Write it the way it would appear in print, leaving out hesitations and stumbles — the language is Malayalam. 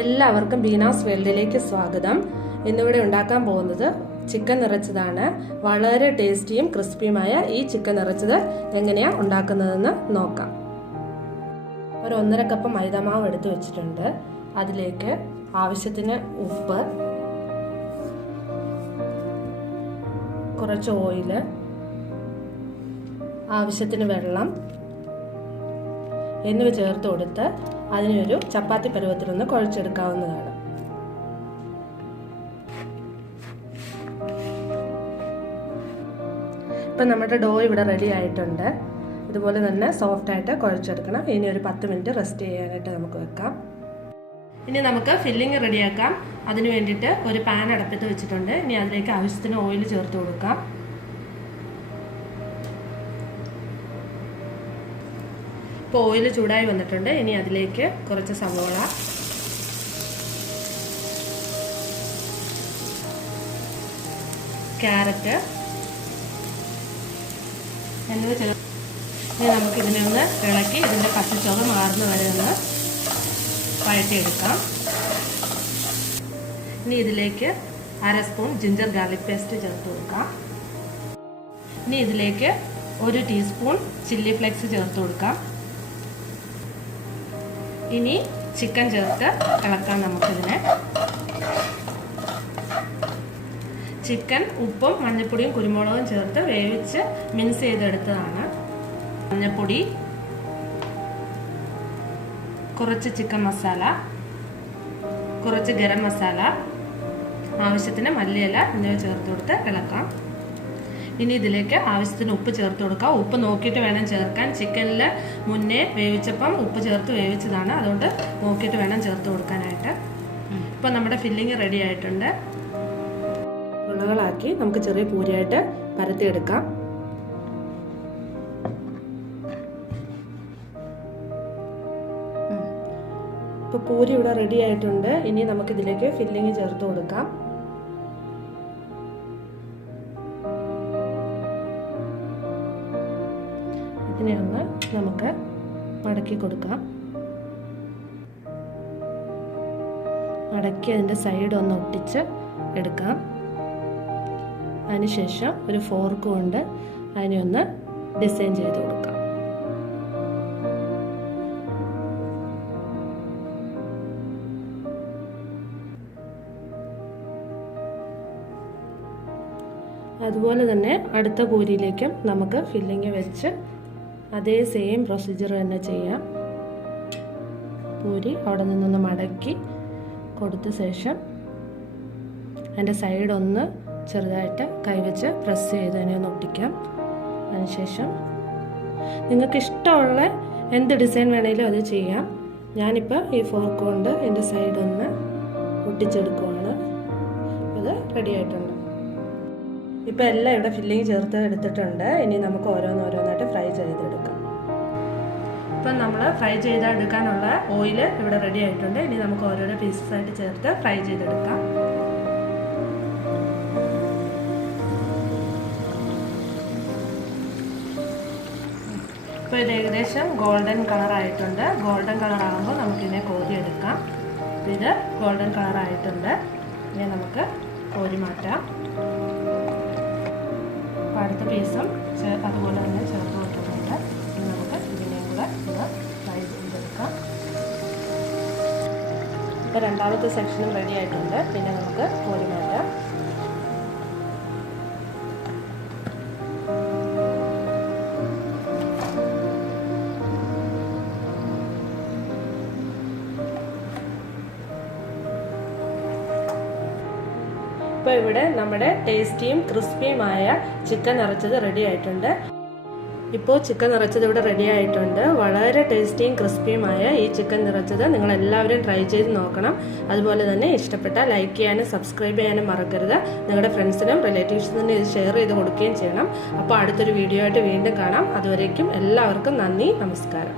എല്ലാവർക്കും ബീനാസ് വേൾഡിലേക്ക് സ്വാഗതം. ഇന്നിവിടെ ഉണ്ടാക്കാൻ പോകുന്നത് ചിക്കൻ നിറച്ചതാണ്. വളരെ ടേസ്റ്റിയും ക്രിസ്പിയുമായ ഈ ചിക്കൻ നിറച്ചത് എങ്ങനെയാണ് ഉണ്ടാക്കുന്നതെന്ന് നോക്കാം. ഒരു 1.5 കപ്പ് മൈദമാവ് എടുത്ത് വെച്ചിട്ടുണ്ട്. അതിലേക്ക് ആവശ്യത്തിന് ഉപ്പ്, കുറച്ച് ഓയിൽ, ആവശ്യത്തിന് വെള്ളം എന്നിവ ചേർത്ത് കൊടുത്ത് അതിനൊരു ചപ്പാത്തി പരുവത്തിലൊന്ന് കുഴച്ചെടുക്കാവുന്നതാണ്. ഇപ്പം നമ്മുടെ ഡോ ഇവിടെ റെഡി ആയിട്ടുണ്ട്. ഇതുപോലെ തന്നെ സോഫ്റ്റായിട്ട് കുഴച്ചെടുക്കണം. ഇനി ഒരു 10 മിനിറ്റ് റെസ്റ്റ് ചെയ്യാനായിട്ട് നമുക്ക് വെക്കാം. ഇനി നമുക്ക് ഫില്ലിങ് റെഡിയാക്കാം. അതിന് വേണ്ടിയിട്ട് ഒരു പാൻ അടുപ്പത്ത് വെച്ചിട്ടുണ്ട്. ഇനി അതിലേക്ക് ആവശ്യത്തിന് ഓയിൽ ചേർത്ത് കൊടുക്കാം. ഇപ്പോൾ ഓയിൽ ചൂടായി വന്നിട്ടുണ്ട്. ഇനി അതിലേക്ക് കുറച്ച് സവോള, ക്യാരറ്റ് എന്നിവ ചേർത്ത് ഇനി നമുക്ക് ഇതിനെ ഒന്ന് ഇളക്കി ഇതിൻ്റെ പച്ചച്ചുവ മാറുന്ന വരെ ഒന്ന് വഴറ്റിയെടുക്കാം. ഇനി ഇതിലേക്ക് 1/2 സ്പൂൺ ജിഞ്ചർ ഗാർലിക് പേസ്റ്റ് ചേർത്ത് കൊടുക്കാം. ഇനി ഇതിലേക്ക് 1 ടീസ്പൂൺ ചില്ലി ഫ്ലേക്സ് ചേർത്ത് കൊടുക്കാം. ഇനി ചിക്കൻ ചേർത്ത് ഇളക്കാം. നമുക്കിതിനെ ചിക്കൻ ഉപ്പും മഞ്ഞൾപ്പൊടിയും കുരുമുളകും ചേർത്ത് വേവിച്ച് മിക്സ് ചെയ്തെടുത്തതാണ്. മഞ്ഞൾപ്പൊടി, കുറച്ച് ചിക്കൻ മസാല, കുറച്ച് ഗരം മസാല, ആവശ്യത്തിന് മല്ലിയില എന്നിവ ചേർത്ത് കൊടുത്ത് ഇളക്കാം. ഇനി ഇതിലേക്ക് ആവശ്യത്തിന് ഉപ്പ് ചേർത്ത് കൊടുക്കാം. ഉപ്പ് നോക്കിയിട്ട് വേണം ചേർക്കാൻ. ചിക്കനിൽ മുന്നേ വേവിച്ചപ്പം ഉപ്പ് ചേർത്ത് വേവിച്ചതാണ്, അതുകൊണ്ട് നോക്കിയിട്ട് വേണം ചേർത്ത് കൊടുക്കാനായിട്ട്. ഇപ്പം നമ്മുടെ ഫില്ലിങ് റെഡി ആയിട്ടുണ്ട്. ഉരുളകളാക്കി നമുക്ക് ചെറിയ പൂരിയായിട്ട് പരത്തിയെടുക്കാം. ഇപ്പോൾ പൂരി ഇവിടെ റെഡി ആയിട്ടുണ്ട്. ഇനി നമുക്കിതിലേക്ക് ഫില്ലിങ് ചേർത്ത് കൊടുക്കാം. ഇതിനെ ഒന്ന് നമുക്ക് മടക്കി കൊടുക്കാം. മടക്കി അതിൻ്റെ സൈഡ് ഒന്ന് ഒട്ടിച്ച് എടുക്കാം. അതിനുശേഷം ഒരു ഫോർക്ക് കൊണ്ട് അതിനെ ഒന്ന് ഡിസൈൻ ചെയ്ത് കൊടുക്കാം. അതുപോലെ തന്നെ അടുത്ത പൂരിയിലേക്കും നമുക്ക് ഫില്ലിങ് വെച്ച് അതേ സെയിം പ്രൊസീജിയർ തന്നെ ചെയ്യാം. പൂരി അവിടെ നിന്നൊന്ന് മടക്കി കൊടുത്ത ശേഷം അതിൻ്റെ സൈഡ് ഒന്ന് ചെറുതായിട്ട് കൈവച്ച് പ്രസ് ചെയ്ത് തന്നെ ഒന്ന് ഒട്ടിക്കാം. അതിനുശേഷം നിങ്ങൾക്ക് ഇഷ്ടമുള്ള എന്ത് ഡിസൈൻ വേണമെങ്കിലും അത് ചെയ്യാം. ഞാനിപ്പോൾ ഈ ഫോർക്ക് കൊണ്ട് എൻ്റെ സൈഡ് ഒന്ന് ഒട്ടിച്ചെടുക്കുവാണ്. ഇത് റെഡി ആയിട്ടുണ്ട്. ഇപ്പോൾ എല്ലാം ഇവിടെ ഫില്ലിങ് ചേർത്ത് എടുത്തിട്ടുണ്ട്. ഇനി നമുക്ക് ഓരോന്നോരോന്നായിട്ട് ഫ്രൈ ചെയ്തെടുക്കാം. ഇപ്പം നമ്മൾ ഫ്രൈ ചെയ്തെടുക്കാനുള്ള ഓയിൽ ഇവിടെ റെഡി ആയിട്ടുണ്ട്. ഇനി നമുക്ക് ഓരോരോ പീസസ് ആയിട്ട് ചേർത്ത് ഫ്രൈ ചെയ്തെടുക്കാം. ഇപ്പോൾ ഇത് ഏകദേശം ഗോൾഡൻ കളറായിട്ടുണ്ട്. ഗോൾഡൻ കളറാകുമ്പോൾ നമുക്കിതിനെ കോരിയെടുക്കാം. ഇത് ഗോൾഡൻ കളറായിട്ടുണ്ട്. ഇനി നമുക്ക് കോരി മാറ്റാം. അടുത്ത പീസും അതുപോലെ തന്നെ ചേർത്ത് കൊടുക്കുന്നുണ്ട്. ഇനി നമുക്ക് ഇതിനെയും കൂടെ ഒന്ന് ഫ്രൈ ചെയ്തെടുക്കാം. ഇപ്പോൾ രണ്ടാമത്തെ സെക്ഷനും റെഡി ആയിട്ടുണ്ട്. പിന്നെ നമുക്ക് കോരി മാറ്റാം. ഇപ്പോൾ ഇവിടെ നമ്മുടെ ടേസ്റ്റിയും ക്രിസ്പിയുമായ ചിക്കൻ നിറച്ചത് റെഡി ആയിട്ടുണ്ട്. ഇപ്പോൾ ചിക്കൻ നിറച്ചത് ഇവിടെ റെഡി ആയിട്ടുണ്ട്. വളരെ ടേസ്റ്റിയും ക്രിസ്പിയുമായ ഈ ചിക്കൻ നിറച്ചത് നിങ്ങളെല്ലാവരും ട്രൈ ചെയ്ത് നോക്കണം. അതുപോലെ തന്നെ ഇഷ്ടപ്പെട്ടാൽ ലൈക്ക് ചെയ്യാനും സബ്സ്ക്രൈബ് ചെയ്യാനും മറക്കരുത്. നിങ്ങളുടെ ഫ്രണ്ട്സിനും റിലേറ്റീവ്സിനും ഇത് ഷെയർ ചെയ്ത് കൊടുക്കുകയും ചെയ്യണം. അപ്പോൾ അടുത്തൊരു വീഡിയോ ആയിട്ട് വീണ്ടും കാണാം. അതുവരേക്കും എല്ലാവർക്കും നന്ദി, നമസ്കാരം.